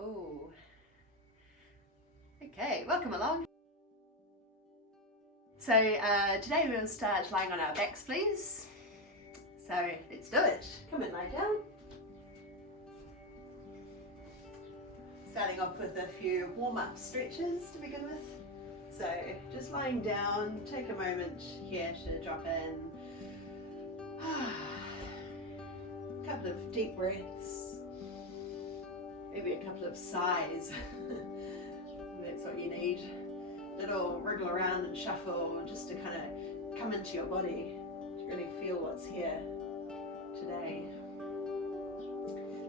Oh, okay, welcome along. So today we'll start lying on our backs, please. So let's do it. Come and lie down. Starting off with a few warm-up stretches to begin with. So just lying down, take a moment here to drop in. A couple of deep breaths. Maybe a couple of sighs. That's what you need. Little wriggle around and shuffle just to kind of come into your body, to really feel what's here today.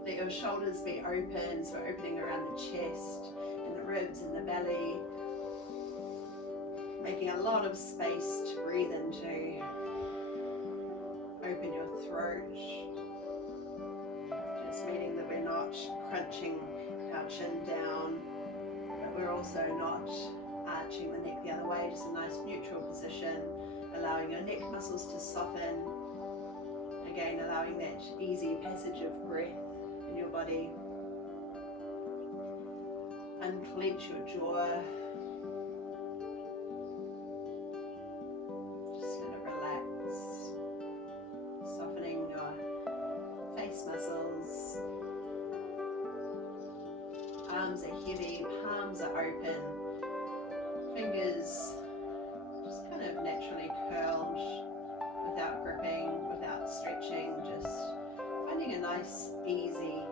Let your shoulders be open, so opening around the chest and the ribs and the belly. Making a lot of space to breathe into. Open your throat. Just meaning that we're not crunching our chin down, but we're also not arching the neck the other way, just a nice neutral position, allowing your neck muscles to soften. Again, allowing that easy passage of breath in your body. Unclench your jaw. Just let it relax. Softening your face muscles. Arms are heavy, palms are open. Fingers just kind of naturally curled, without gripping, without stretching, just finding a nice, easy,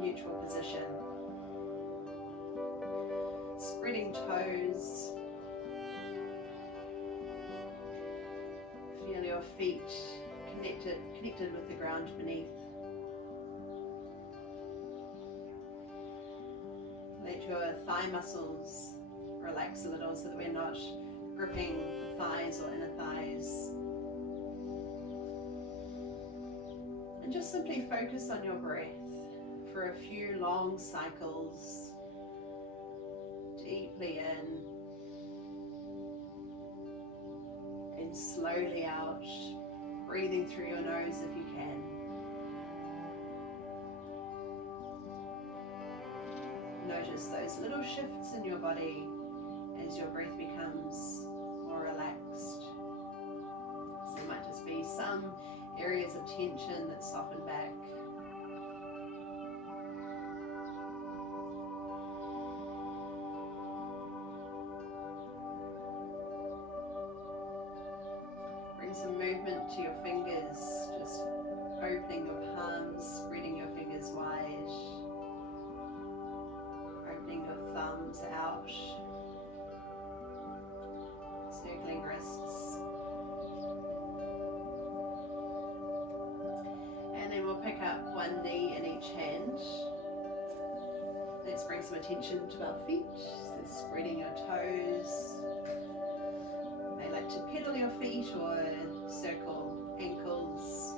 neutral position. Spreading toes. Feel your feet connected with the ground beneath. Let your thigh muscles relax a little so that we're not gripping the thighs or inner thighs. And just simply focus on your breath for a few long cycles. Deeply in and slowly out, breathing through your nose if you can. Notice those little shifts in your body as your breath becomes more relaxed. So there might just be some areas of tension that soften back. Bring some movement to your fingers, just opening your palms, spreading your fingers wide, opening your thumbs out, circling wrists. And then we'll pick up one knee in each hand. Let's bring some attention to our feet, so spreading your toes. You may like to pedal your feet or circle ankles.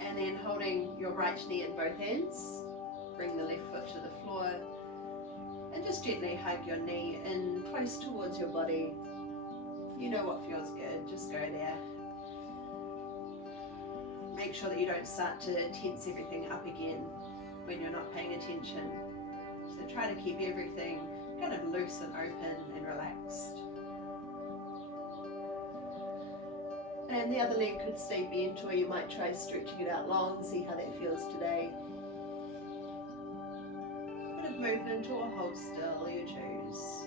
And then holding your right knee in both hands, bring the left foot to the floor and just gently hug your knee in close towards your body. You know what feels good, just go there. Make sure that you don't start to tense everything up again when you're not paying attention. So try to keep everything kind of loose and open and relaxed. And the other leg could stay bent, or you might try stretching it out long, see how that feels today. Bit of movement or hold still, you choose.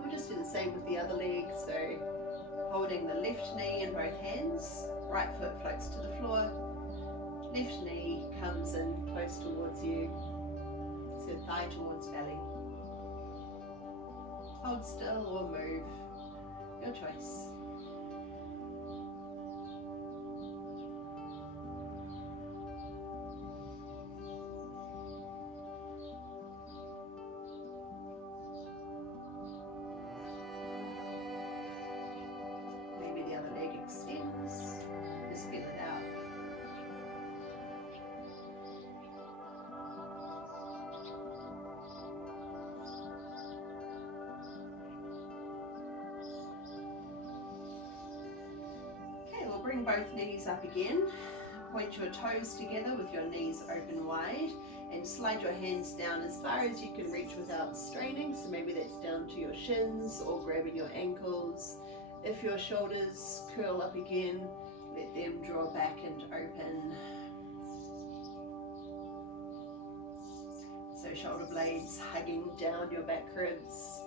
We'll just do the same with the other leg, so holding the left knee in both hands, right foot floats to the floor. Left knee comes in close towards you, so thigh towards belly. Hold still or move, your choice. Maybe the other leg extends. Just bring both knees up again. Point your toes together with your knees open wide and slide your hands down as far as you can reach without straining. So maybe that's down to your shins or grabbing your ankles. If your shoulders curl up again, let them draw back and open. So shoulder blades hugging down your back ribs.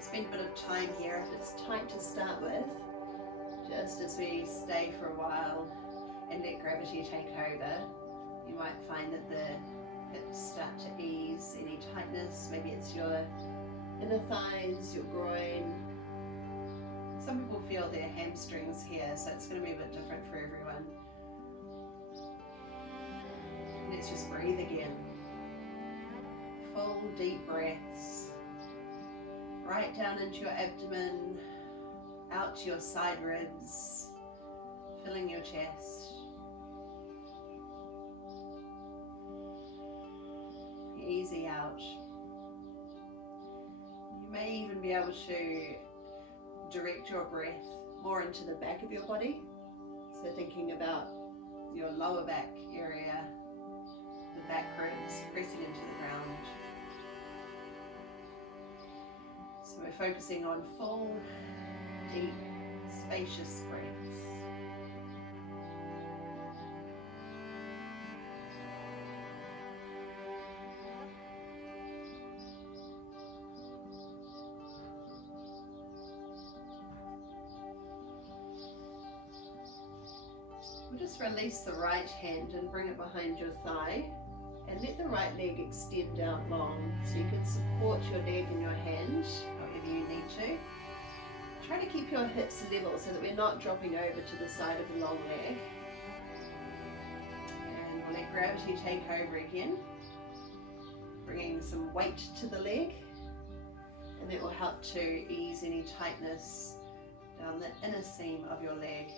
Spend a bit of time here if it's tight to start with, just as we stay for a while and let gravity take over. You might find that the hips start to ease any tightness. Maybe it's your inner thighs, your groin. Some people feel their hamstrings here, so it's going to be a bit different for everyone. Let's just breathe again. Full deep breaths. Right down into your abdomen, out to your side ribs, filling your chest. Easy out. You may even be able to direct your breath more into the back of your body. So thinking about your lower back area, the back ribs pressing into the ground. So we're focusing on full, deep, spacious breaths. We'll just release the right hand and bring it behind your thigh. And let the right leg extend out long, so you can support your leg in your hand, however you need to. Try to keep your hips level so that we're not dropping over to the side of the long leg. And we'll let gravity take over again, bringing some weight to the leg, and that will help to ease any tightness down the inner seam of your leg.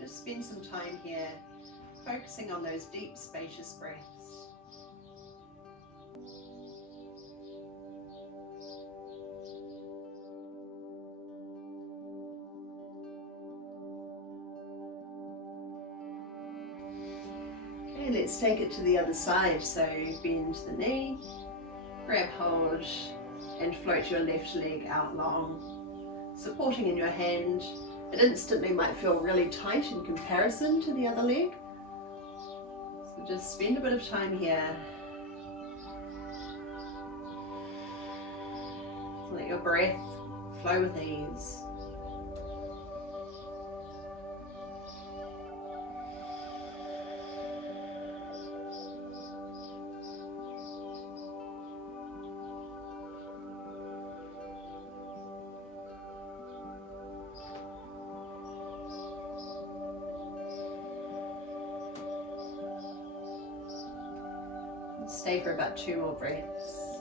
Just spend some time here focusing on those deep, spacious breaths. Okay, let's take it to the other side. So bend the knee, grab hold and float your left leg out long, supporting in your hand. It instantly might feel really tight in comparison to the other leg. So just spend a bit of time here. Let your breath flow with ease. Stay for about 2 more breaths.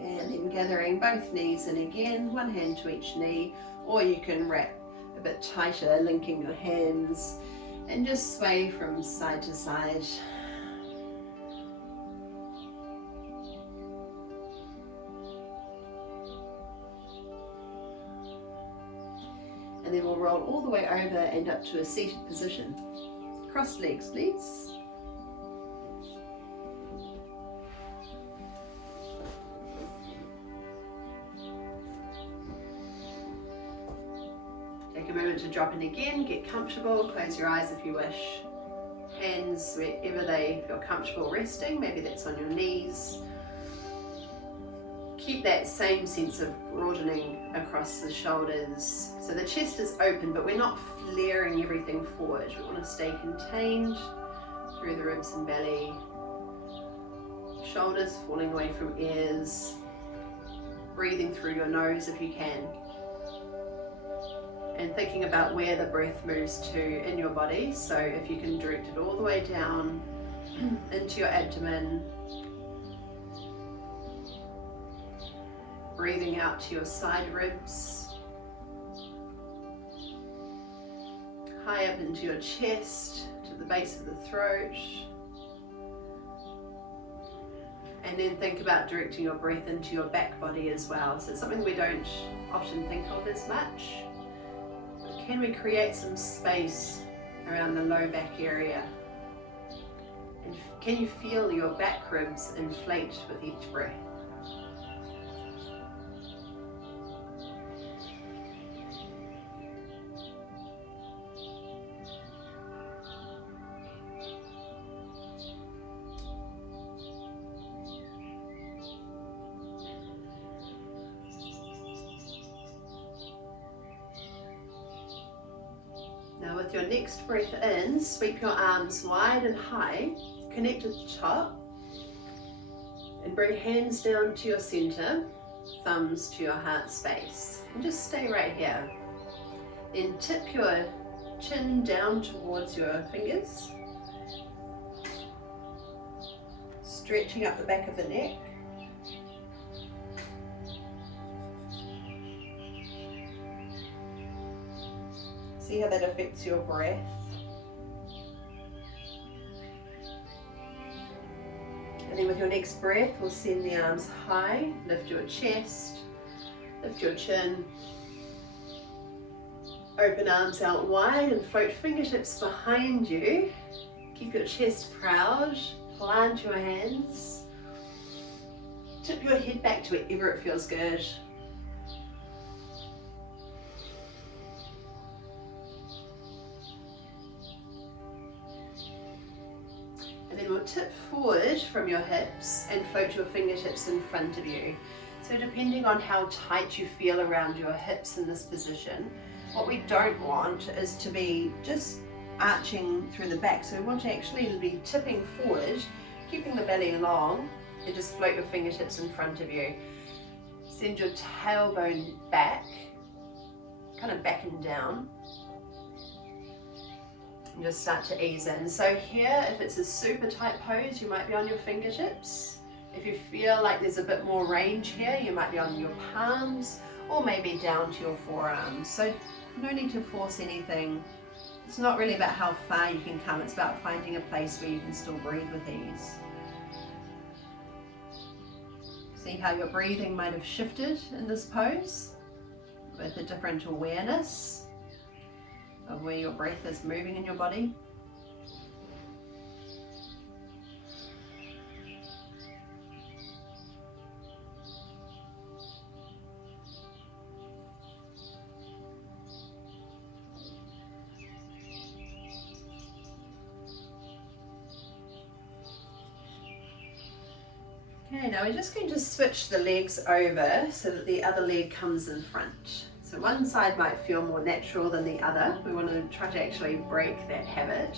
And then gathering both knees in again, one hand to each knee, or you can wrap a bit tighter, linking your hands, and just sway from side to side. And then we'll roll all the way over and up to a seated position. Crossed legs, please. Take a moment to drop in again, get comfortable, close your eyes if you wish. Hands wherever they feel comfortable resting, maybe that's on your knees. Keep that same sense of broadening across the shoulders. So the chest is open, but we're not flaring everything forward. We want to stay contained through the ribs and belly. Shoulders falling away from ears. Breathing through your nose if you can. And thinking about where the breath moves to in your body. So if you can direct it all the way down into your abdomen. Breathing out to your side ribs, high up into your chest, to the base of the throat. And then think about directing your breath into your back body as well. So it's something we don't often think of as much. But can we create some space around the low back area? And can you feel your back ribs inflate with each breath? Now with your next breath in, sweep your arms wide and high, connect at the top, and bring hands down to your center, thumbs to your heart space, and just stay right here. Then tip your chin down towards your fingers, stretching up the back of the neck. See how that affects your breath. And then with your next breath, we'll send the arms high, lift your chest, lift your chin, open arms out wide and float fingertips behind you. Keep your chest proud, plant your hands, tip your head back to wherever it feels good. And then we'll tip forward from your hips and float your fingertips in front of you. So depending on how tight you feel around your hips in this position, what we don't want is to be just arching through the back. So we want to actually be tipping forward, keeping the belly long, and just float your fingertips in front of you. Send your tailbone back, kind of back and down. And just start to ease in. So here, if it's a super tight pose, you might be on your fingertips. If you feel like there's a bit more range here, you might be on your palms or maybe down to your forearms. So no need to force anything. It's not really about how far you can come, it's about finding a place where you can still breathe with ease. See how your breathing might have shifted in this pose with a different awareness of where your breath is moving in your body. Okay, now we're just going to switch the legs over so that the other leg comes in front. So one side might feel more natural than the other. We want to try to actually break that habit.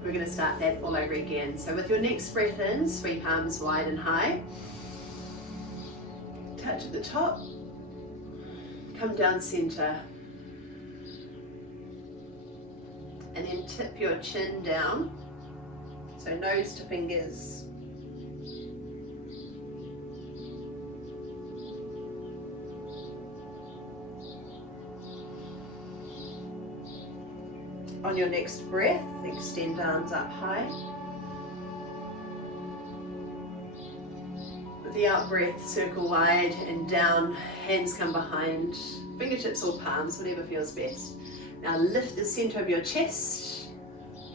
We're going to start that all over again. So with your next breath in, sweep arms wide and high. Touch at the top. Come down center. And then tip your chin down. So nose to fingers. On your next breath, extend arms up high. With the out breath, circle wide and down, hands come behind, fingertips or palms, whatever feels best. Now lift the center of your chest,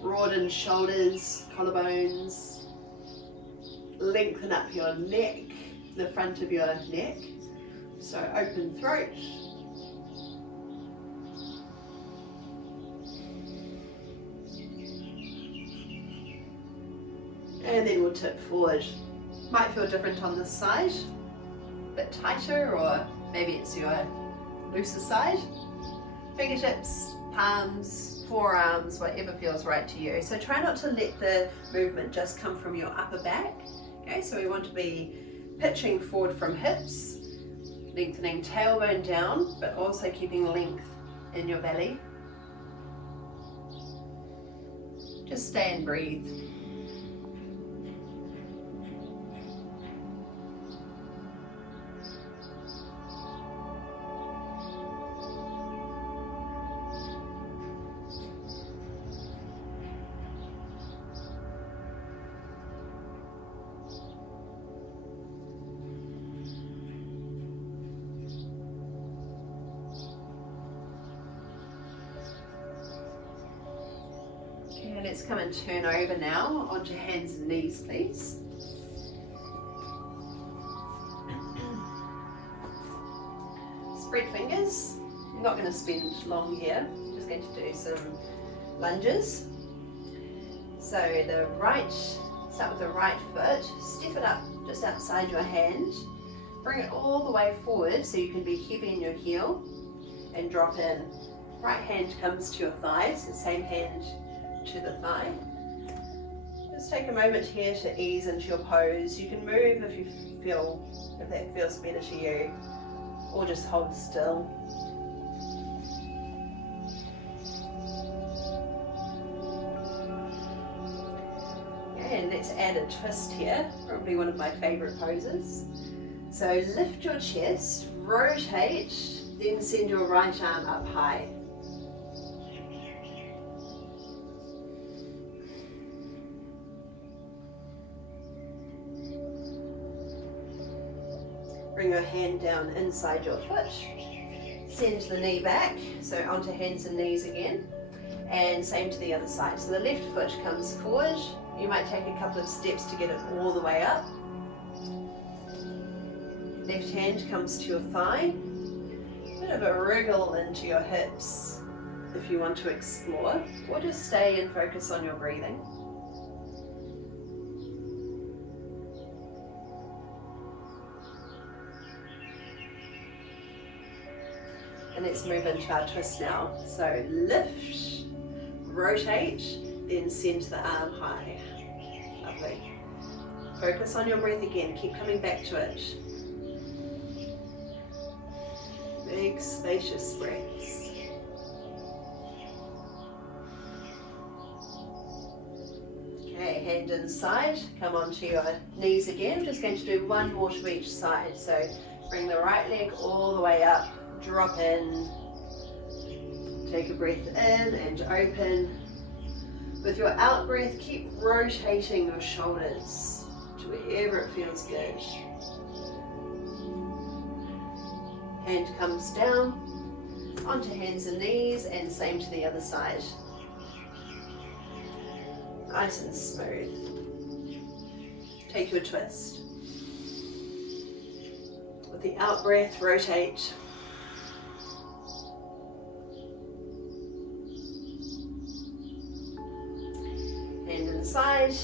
broaden shoulders, collarbones, lengthen up your neck, the front of your neck. So open throat. And then we'll tip forward. Might feel different on this side, a bit tighter, or maybe it's your looser side. Fingertips, palms, forearms, whatever feels right to you. So try not to let the movement just come from your upper back. Okay, so we want to be pitching forward from hips, lengthening tailbone down, but also keeping length in your belly. Just stay and breathe. Okay, let's come and turn over now onto hands and knees, please. Spread fingers. I'm not going to spend long here. I'm just going to do some lunges. So start with the right foot, step it up just outside your hand, bring it all the way forward so you can be heavy in your heel and drop in. Right hand comes to your thighs, the same hand to the thigh. Just take a moment here to ease into your pose. You can move if that feels better to you, or just hold still. And let's add a twist here, probably one of my favorite poses. So lift your chest, rotate, then send your right arm up high. Bring your hand down inside your foot, send the knee back, so onto hands and knees again, and same to the other side. So the left foot comes forward. You might take a couple of steps to get it all the way up. Left hand comes to your thigh. Bit of a wriggle into your hips if you want to explore, or just stay and focus on your breathing. And let's move into our twist now. So lift, rotate, then send the arm high. Lovely. Focus on your breath again. Keep coming back to it. Big, spacious breaths. Okay, hand inside. Come onto your knees again. Just going to do one more to each side. So bring the right leg all the way up. Drop in. Take a breath in and open. With your out breath, keep rotating your shoulders to wherever it feels good. Hand comes down, onto hands and knees, and same to the other side. Nice and smooth. Take your twist. With the out breath, rotate. Hand inside,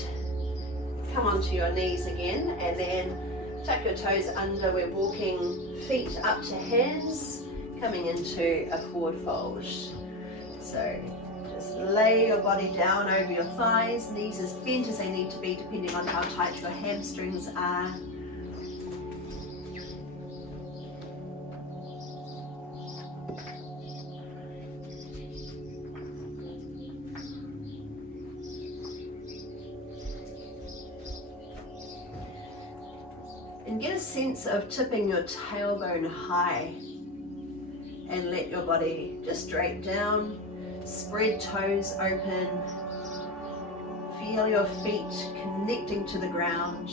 come onto your knees again, and then tuck your toes under. We're walking feet up to hands, coming into a forward fold. So just lay your body down over your thighs, knees as bent as they need to be depending on how tight your hamstrings are. And get a sense of tipping your tailbone high and let your body just drape down, spread toes open, feel your feet connecting to the ground.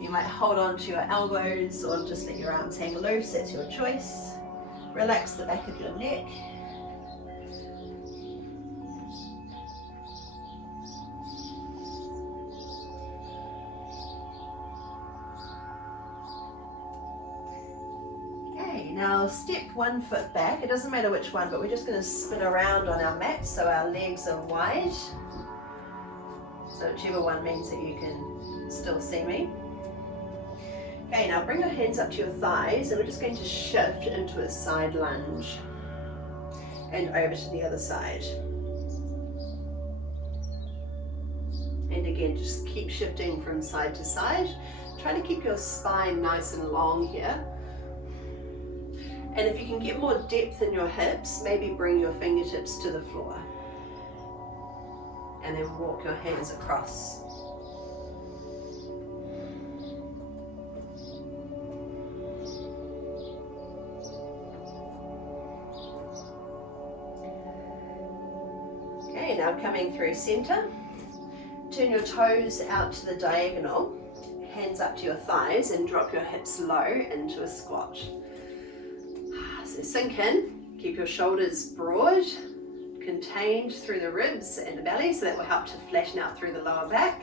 You might hold on to your elbows or just let your arms hang loose, that's your choice. Relax the back of your neck. Now step one foot back, it doesn't matter which one, but we're just going to spin around on our mat so our legs are wide. So whichever one means that you can still see me. Okay, now bring your hands up to your thighs and we're just going to shift into a side lunge and over to the other side. And again, just keep shifting from side to side. Try to keep your spine nice and long here. And if you can get more depth in your hips, maybe bring your fingertips to the floor. And then walk your hands across. Okay, now coming through center. Turn your toes out to the diagonal. Hands up to your thighs and drop your hips low into a squat. So sink in, keep your shoulders broad, contained through the ribs and the belly, so that will help to flatten out through the lower back.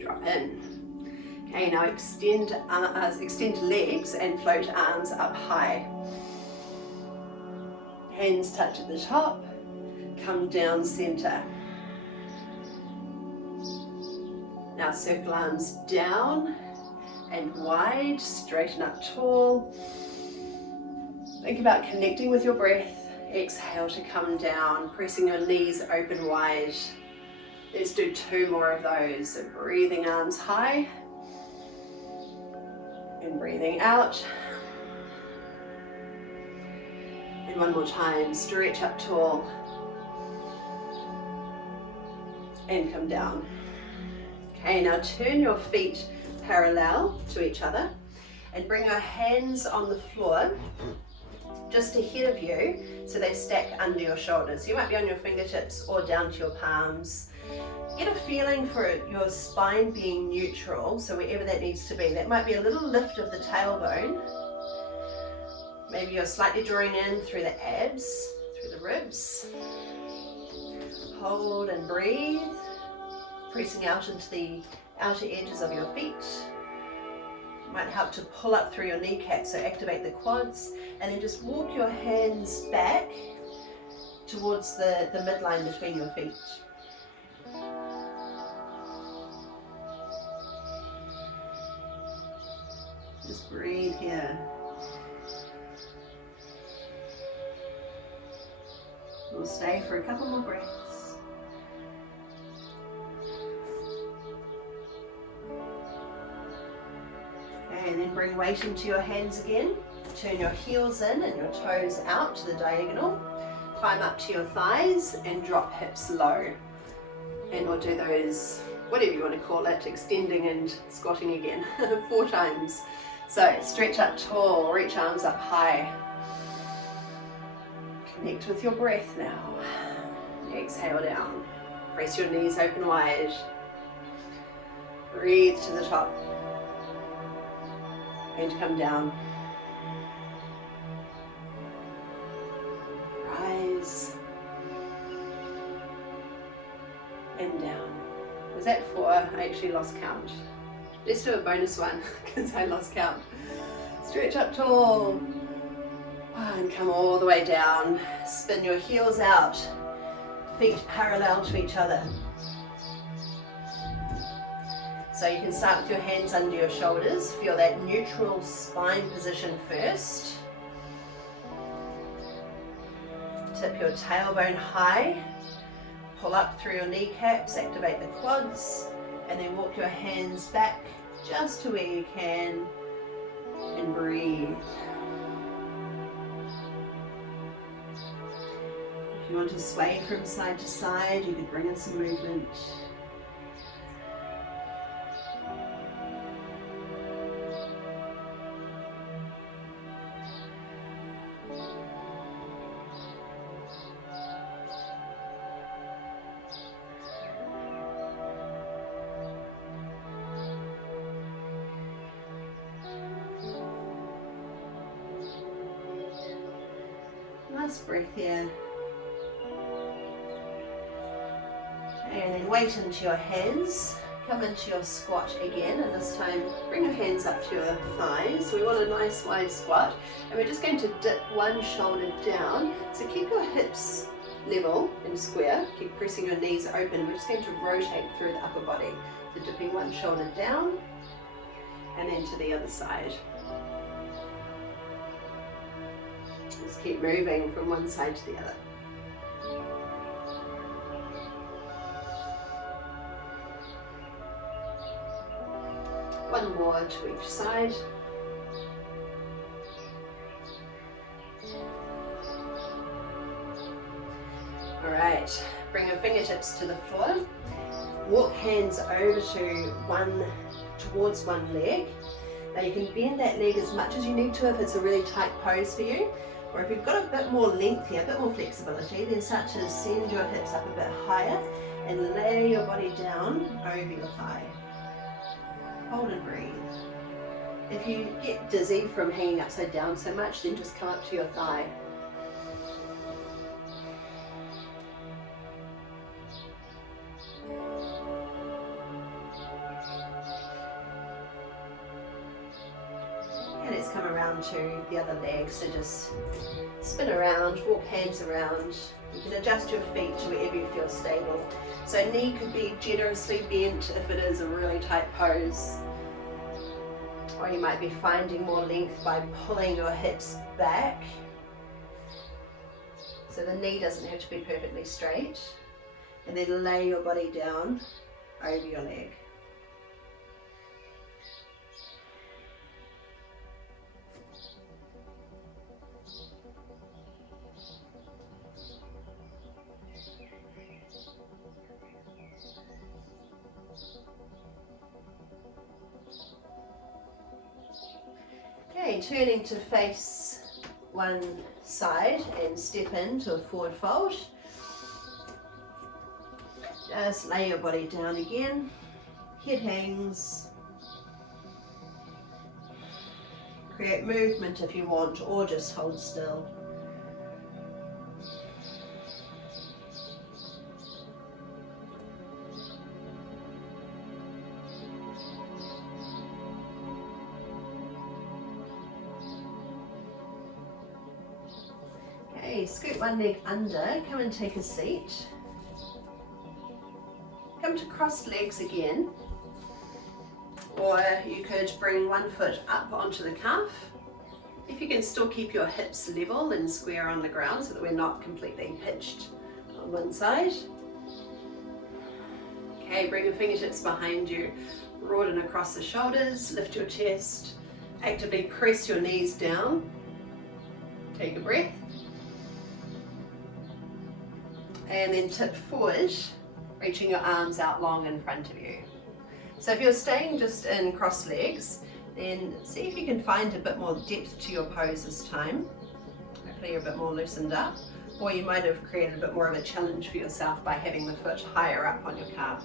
Drop in. Okay, now extend legs and float arms up high. Hands touch at the top, come down center. Now circle arms down and wide, straighten up tall. Think about connecting with your breath. Exhale to come down, pressing your knees open wide. Let's do 2 more of those. So breathing arms high and breathing out. And one more time, stretch up tall and come down. Okay, now turn your feet parallel to each other and bring your hands on the floor just ahead of you so they stack under your shoulders. You might be on your fingertips or down to your palms. Get a feeling for your spine being neutral, so wherever that needs to be. That might be a little lift of the tailbone. Maybe you're slightly drawing in through the abs, through the ribs. Hold and breathe, pressing out into the outer edges of your feet. It might help to pull up through your kneecaps, so activate the quads, and then just walk your hands back towards the midline between your feet. Just breathe here. We'll stay for a couple more breaths. Okay, and then bring weight into your hands again. Turn your heels in and your toes out to the diagonal. Climb up to your thighs and drop hips low. And we'll do those, whatever you want to call it, extending and squatting again, 4 times. So stretch up tall, reach arms up high. Connect with your breath now. Exhale down. Press your knees open wide. Breathe to the top. And come down. Rise. And down. Was that 4? I actually lost count. Let's do a bonus one because I lost count. Stretch up tall. And come all the way down. Spin your heels out. Feet parallel to each other. So you can start with your hands under your shoulders. Feel that neutral spine position first. Tip your tailbone high. Pull up through your kneecaps, activate the quads, and then walk your hands back just to where you can and breathe. If you want to sway from side to side, you could bring in some movement. Last breath here. And then weight into your hands. Come into your squat again, and this time bring your hands up to your thighs. So we want a nice wide squat, and we're just going to dip one shoulder down. So keep your hips level and square. Keep pressing your knees open. We're just going to rotate through the upper body. So dipping one shoulder down, and then to the other side. Just keep moving from one side to the other. One more to each side. All right, bring your fingertips to the floor. Walk hands over towards one leg. Now you can bend that leg as much as you need to if it's a really tight pose for you. Or if you've got a bit more length here, a bit more flexibility, then start to send your hips up a bit higher and lay your body down over your thigh. Hold and breathe. If you get dizzy from hanging upside down so much, then just come up to your thigh. let's come around to the other leg. So just spin around, walk hands around. You can adjust your feet to wherever you feel stable. So knee could be generously bent if it is a really tight pose. Or you might be finding more length by pulling your hips back. So the knee doesn't have to be perfectly straight. And then lay your body down over your leg. Okay, turning to face one side and step into a forward fold. Just lay your body down again, head hangs. Create movement if you want, or just hold still. Okay, scoot one leg under, come and take a seat. Come to crossed legs again, or you could bring one foot up onto the calf. If you can still keep your hips level and square on the ground so that we're not completely hitched on one side. Okay, bring your fingertips behind you, broaden across the shoulders, lift your chest, actively press your knees down. Take a breath. And then tip forward, reaching your arms out long in front of you. So if you're staying just in crossed legs, then see if you can find a bit more depth to your pose this time. Hopefully you're a bit more loosened up, or you might have created a bit more of a challenge for yourself by having the foot higher up on your calf.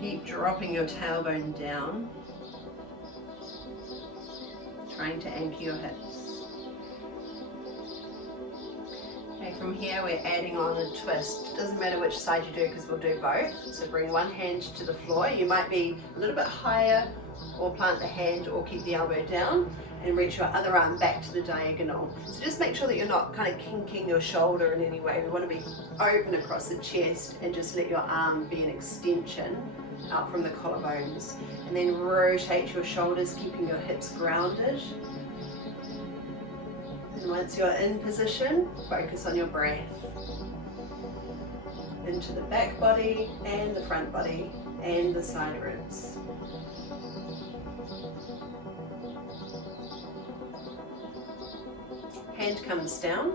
Keep dropping your tailbone down, trying to anchor your hips. Okay, from here we're adding on a twist. It doesn't matter which side you do because we'll do both. So bring one hand to the floor. You might be a little bit higher, or plant the hand or keep the elbow down and reach your other arm back to the diagonal. So just make sure that you're not kind of kinking your shoulder in any way. We want to be open across the chest and just let your arm be an extension out from the collarbones. And then rotate your shoulders, keeping your hips grounded. And once you're in position, focus on your breath. Into the back body and the front body and the side ribs. Hand comes down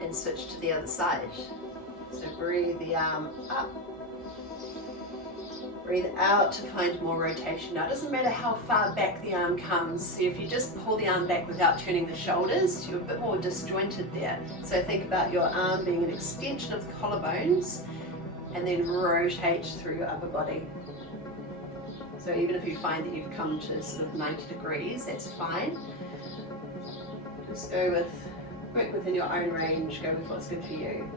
and switch to the other side. So breathe the arm up. Breathe out to find more rotation. Now it doesn't matter how far back the arm comes. If you just pull the arm back without turning the shoulders, you're a bit more disjointed there. So think about your arm being an extension of the collarbones and then rotate through your upper body. So even if you find that you've come to sort of 90 degrees, that's fine. Just work within your own range, go with what's good for you.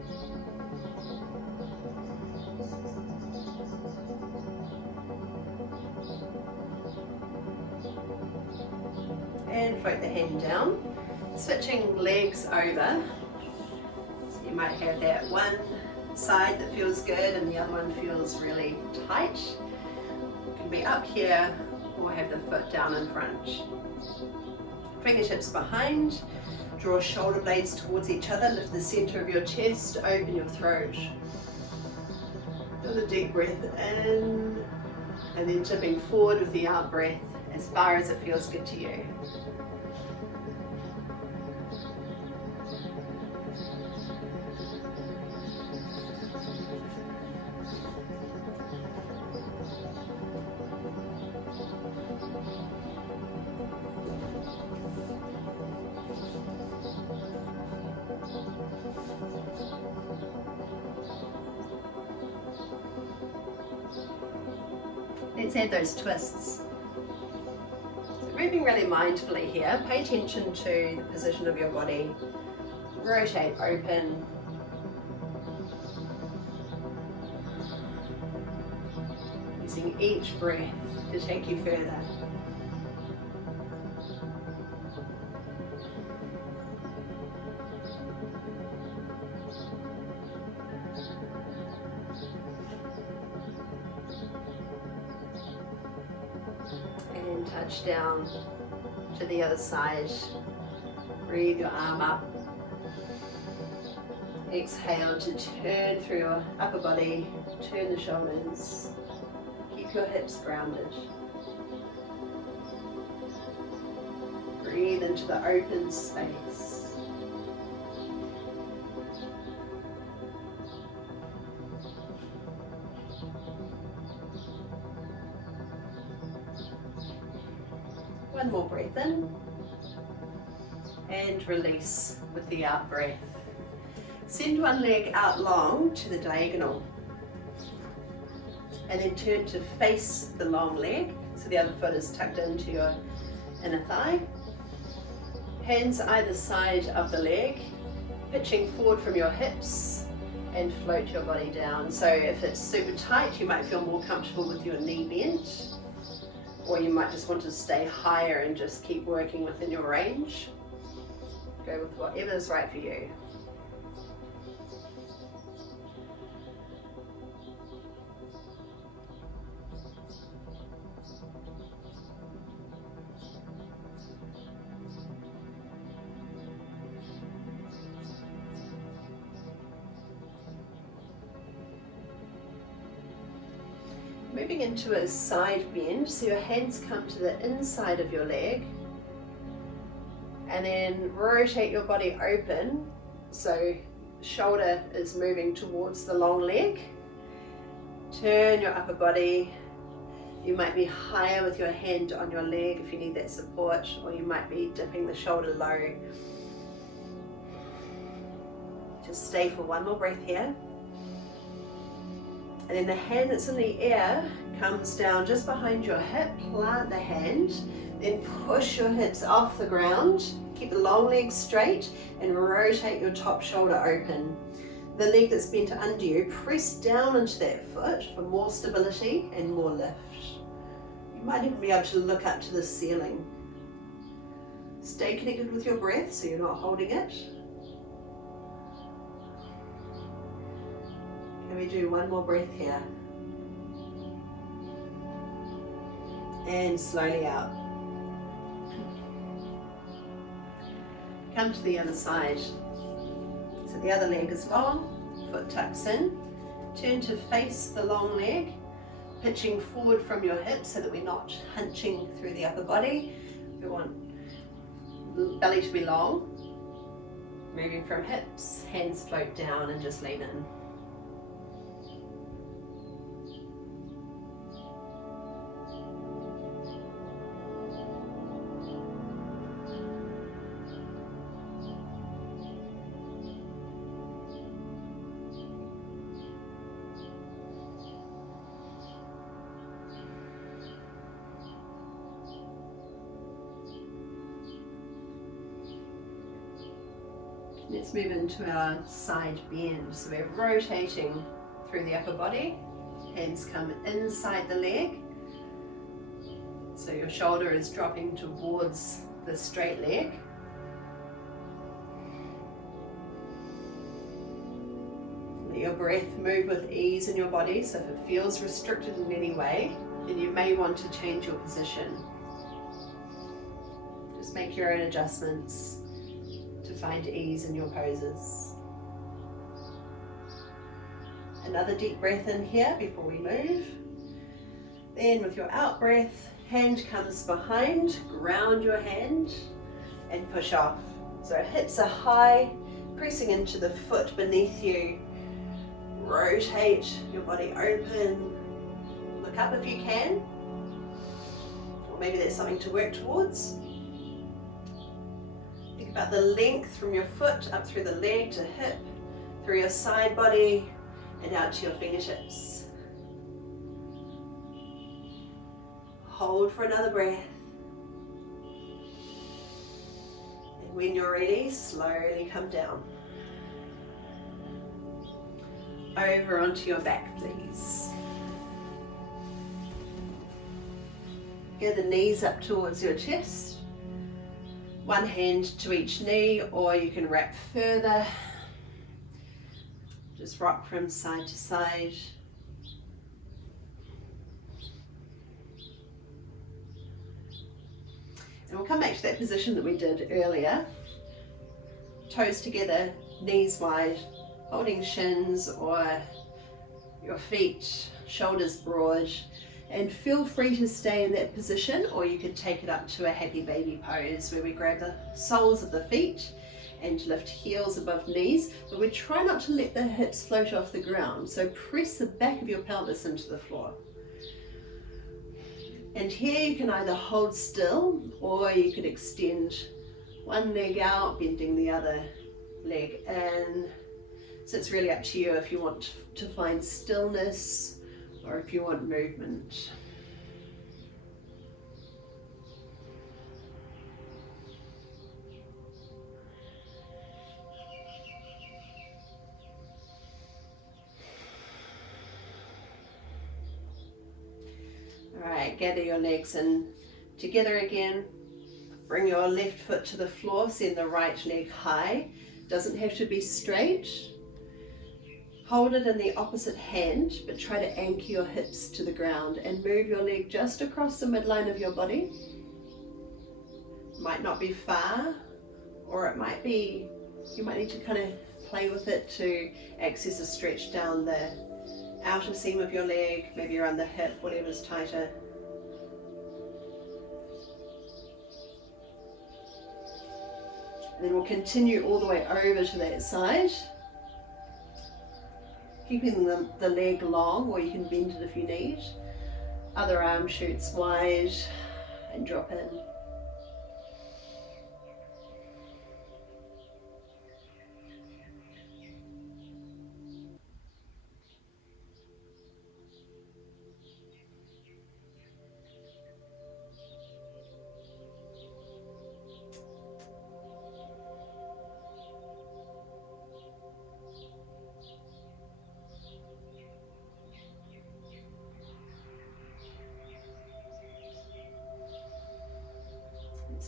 And float the hand down. Switching legs over. So you might have that one side that feels good and the other one feels really tight. You can be up here or have the foot down in front. Fingertips behind. Draw shoulder blades towards each other. Lift the center of your chest. Open your throat. Another deep breath in. And then tipping forward with the out breath as far as it feels good to you. Let's add those twists. So moving really mindfully here, pay attention to the position of your body. Rotate open. using each breath to take you further. And touch down to the other side. Breathe your arm up. Exhale to turn through your upper body, turn the shoulders, keep your hips grounded. Breathe into the open space. One more breath in and release with the out breath. Send one leg out long to the diagonal and then turn to face the long leg, so the other foot is tucked into your inner thigh. Hands either side of the leg, pitching forward from your hips, and float your body down. So if it's super tight, you might feel more comfortable with your knee bent, or you might just want to stay higher and just keep working within your range. Go with whatever is right for you. Moving into a side bend, so your hands come to the inside of your leg, and then rotate your body open, so shoulder is moving towards the long leg. Turn your upper body. You might be higher with your hand on your leg if you need that support, or you might be dipping the shoulder low. Just stay for one more breath here. And then the hand that's in the air comes down just behind your hip, plant the hand, then push your hips off the ground, keep the long leg straight and rotate your top shoulder open. The leg that's bent under you, press down into that foot for more stability and more lift. You might even be able to look up to the ceiling. Stay connected with your breath so you're not holding it. Can we do one more breath here? And slowly out. Come to the other side. So the other leg is long, foot tucks in. Turn to face the long leg, pitching forward from your hips so that we're not hunching through the upper body. We want belly to be long. Moving from hips, hands float down and just lean in. Let's move into our side bend. So we're rotating through the upper body. Hands come inside the leg. So your shoulder is dropping towards the straight leg. Let your breath move with ease in your body. So if it feels restricted in any way, then you may want to change your position. Just make your own adjustments to find ease in your poses. Another deep breath in here before we move. Then with your out breath, hand comes behind, ground your hand and push off. So hips are high, pressing into the foot beneath you. Rotate your body open. Look up if you can. Or maybe there's something to work towards. Think about the length from your foot up through the leg to hip, through your side body and out to your fingertips. Hold for another breath. And when you're ready, slowly come down. Over onto your back, please. Get the knees up towards your chest. One hand to each knee, or you can wrap further. Just rock from side to side. And we'll come back to that position that we did earlier. Toes together, knees wide, holding shins or your feet, shoulders broad. And feel free to stay in that position, or you could take it up to a happy baby pose where we grab the soles of the feet and lift heels above knees, but we try not to let the hips float off the ground. So press the back of your pelvis into the floor. And here you can either hold still, or you could extend one leg out, bending the other leg in. So it's really up to you if you want to find stillness or if you want movement. All right, gather your legs in together again. Bring your left foot to the floor, send the right leg high. Doesn't have to be straight. Hold it in the opposite hand, but try to anchor your hips to the ground and move your leg just across the midline of your body. Might not be far, or it might be, you might need to kind of play with it to access a stretch down the outer seam of your leg, maybe around the hip, whatever's tighter. And then we'll continue all the way over to that side. Keeping the leg long, or you can bend it if you need. Other arm shoots wide and drop in.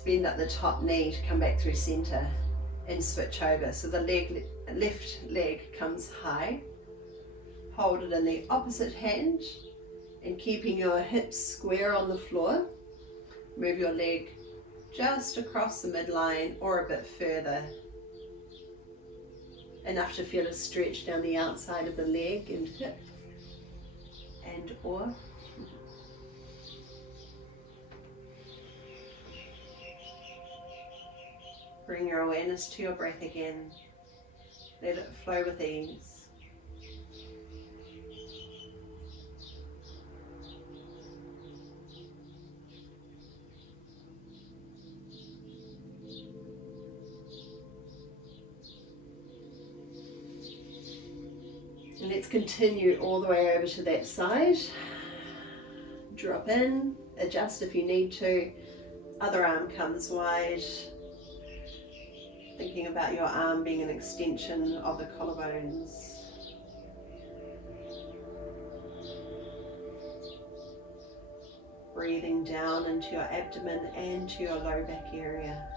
Bend up the top knee to come back through center and switch over. So the left leg comes high. Hold it in the opposite hand and keeping your hips square on the floor. Move your leg just across the midline or a bit further. Enough to feel a stretch down the outside of the leg and hip and or. Bring your awareness to your breath again. Let it flow with ease. And let's continue all the way over to that side. Drop in, adjust if you need to. Other arm comes wide. Thinking about your arm being an extension of the collarbones. Breathing down into your abdomen and to your low back area.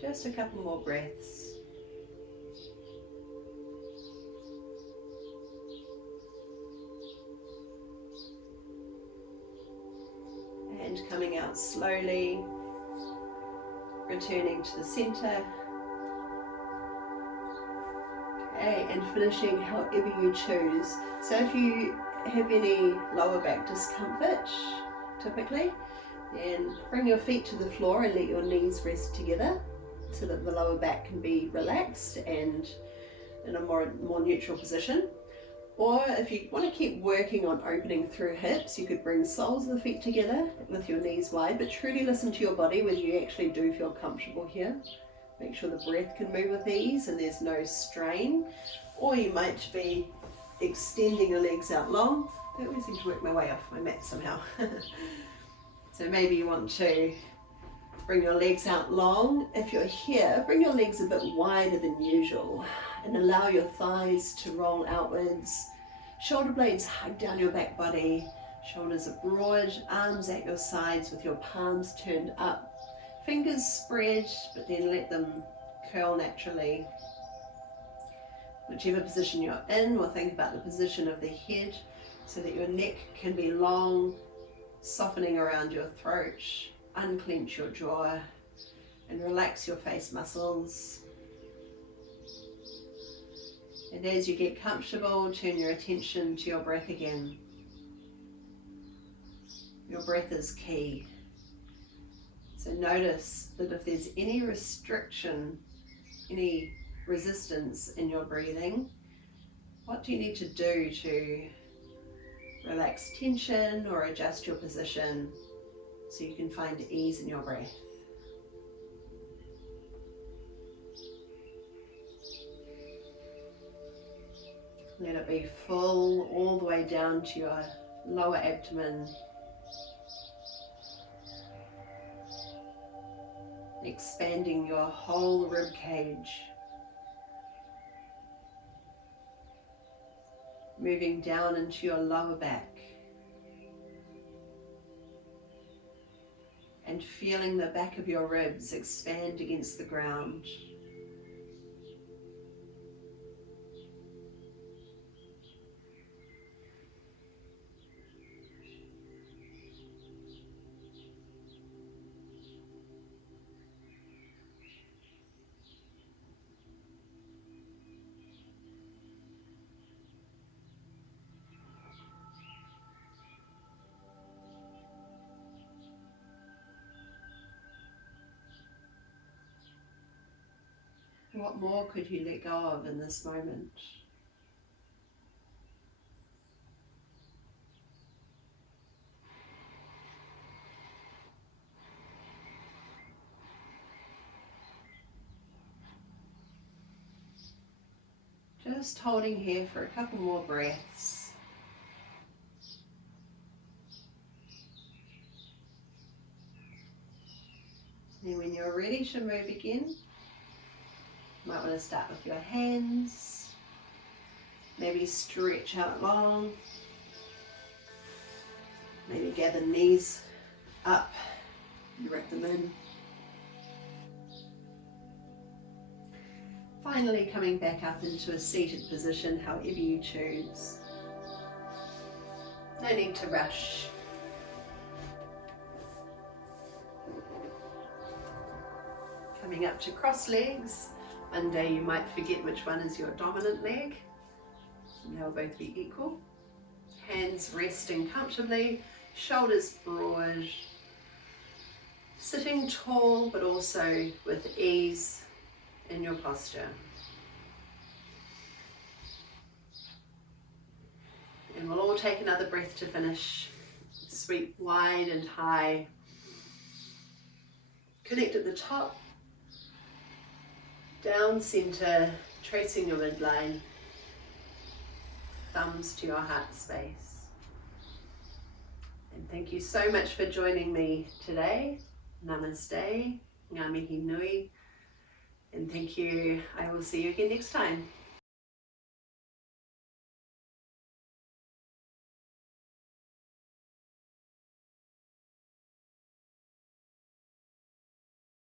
Just a couple more breaths. And coming out slowly, returning to the center. Okay, and finishing however you choose. So if you have any lower back discomfort, typically, then bring your feet to the floor and let your knees rest together, so that the lower back can be relaxed and in a more neutral position. Or if you want to keep working on opening through hips, you could bring soles of the feet together with your knees wide, but truly listen to your body whether you actually do feel comfortable here. Make sure the breath can move with ease and there's no strain. Or you might be extending your legs out long. I always seem to work my way off my mat somehow. So maybe you want to bring your legs out long. If you're here, bring your legs a bit wider than usual and allow your thighs to roll outwards. Shoulder blades hug down your back body. Shoulders are broad, arms at your sides with your palms turned up. Fingers spread, but then let them curl naturally. Whichever position you're in, we'll think about the position of the head so that your neck can be long, softening around your throat. Unclench your jaw and relax your face muscles. And as you get comfortable, turn your attention to your breath again. Your breath is key. So notice that if there's any restriction, any resistance in your breathing, what do you need to do to relax tension or adjust your position so you can find ease in your breath? Let it be full all the way down to your lower abdomen. Expanding your whole rib cage. Moving down into your lower back. And feeling the back of your ribs expand against the ground. What more could you let go of in this moment? Just holding here for a couple more breaths. And when you're ready to move again, you might want to start with your hands. Maybe stretch out long. Maybe gather knees up and wrap them in. Finally coming back up into a seated position, however you choose. No need to rush. Coming up to cross legs. One day you might forget which one is your dominant leg. And they'll both be equal. Hands resting comfortably, shoulders broad. Sitting tall but also with ease in your posture. And we'll all take another breath to finish. Sweep wide and high. Connect at the top. Down center, tracing your midline. Thumbs to your heart space. And thank you so much for joining me today. Namaste, ngā mihi nui. And thank you. I will see you again next time.